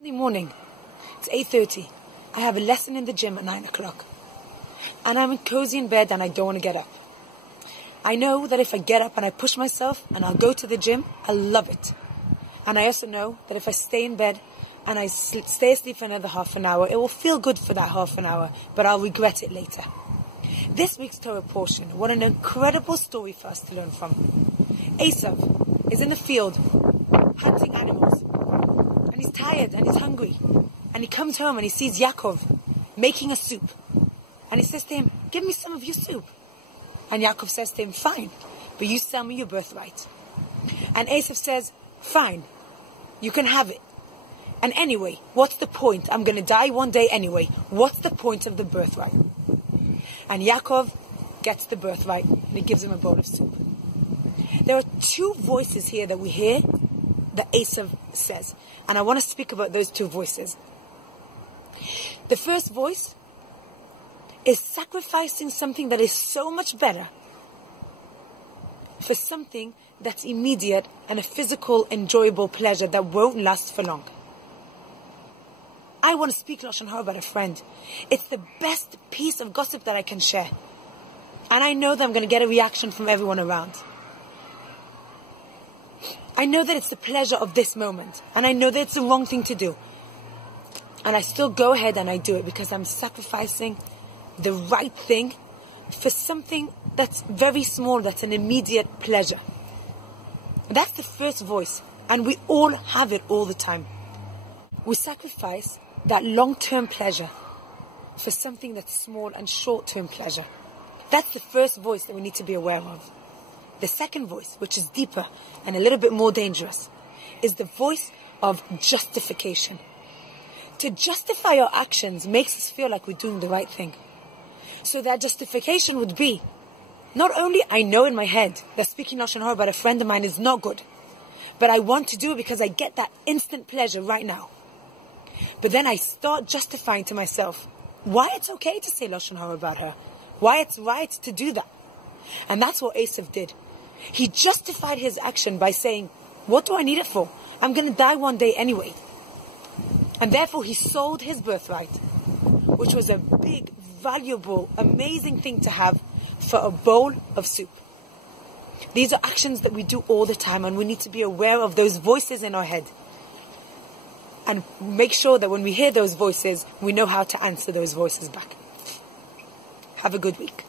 Sunday morning, it's 8:30. I have a lesson in the gym at 9 o'clock. And I'm cozy in bed and I don't want to get up. I know that if I get up and I push myself and I'll go to the gym, I'll love it. And I also know that if I stay in bed and I stay asleep for another half an hour, it will feel good for that half an hour, but I'll regret it later. This week's Torah portion, what an incredible story for us to learn from. Esav is in the field hunting animals. And he's tired and he's hungry. And he comes home and he sees Yaakov making a soup. And he says to him, "Give me some of your soup." And Yaakov says to him, "Fine, but you sell me your birthright." And Esav says, "Fine, you can have it. And anyway, what's the point? I'm going to die one day anyway. What's the point of the birthright?" And Yaakov gets the birthright and he gives him a bowl of soup. There are two voices here that we hear that Esav says. And I want to speak about those two voices. The first voice is sacrificing something that is so much better for something that's immediate and a physical, enjoyable pleasure that won't last for long. I want to speak Lashon Hara about a friend. It's the best piece of gossip that I can share. And I know that I'm going to get a reaction from everyone around. I know that it's the pleasure of this moment. And I know that it's the wrong thing to do. And I still go ahead and I do it because I'm sacrificing the right thing for something that's very small, that's an immediate pleasure. That's the first voice. And we all have it all the time. We sacrifice that long-term pleasure for something that's small and short-term pleasure. That's the first voice that we need to be aware of. The second voice, which is deeper and a little bit more dangerous, is the voice of justification. To justify our actions makes us feel like we're doing the right thing. So that justification would be, not only I know in my head that speaking Lashon Hara about a friend of mine is not good, but I want to do it because I get that instant pleasure right now. But then I start justifying to myself why it's okay to say Lashon Hara about her, why it's right to do that. And that's what Esav did. He justified his action by saying, what do I need it for? I'm going to die one day anyway. And therefore he sold his birthright, which was a big, valuable, amazing thing to have for a bowl of soup. These are actions that we do all the time, and we need to be aware of those voices in our head. And make sure that when we hear those voices, we know how to answer those voices back. Have a good week.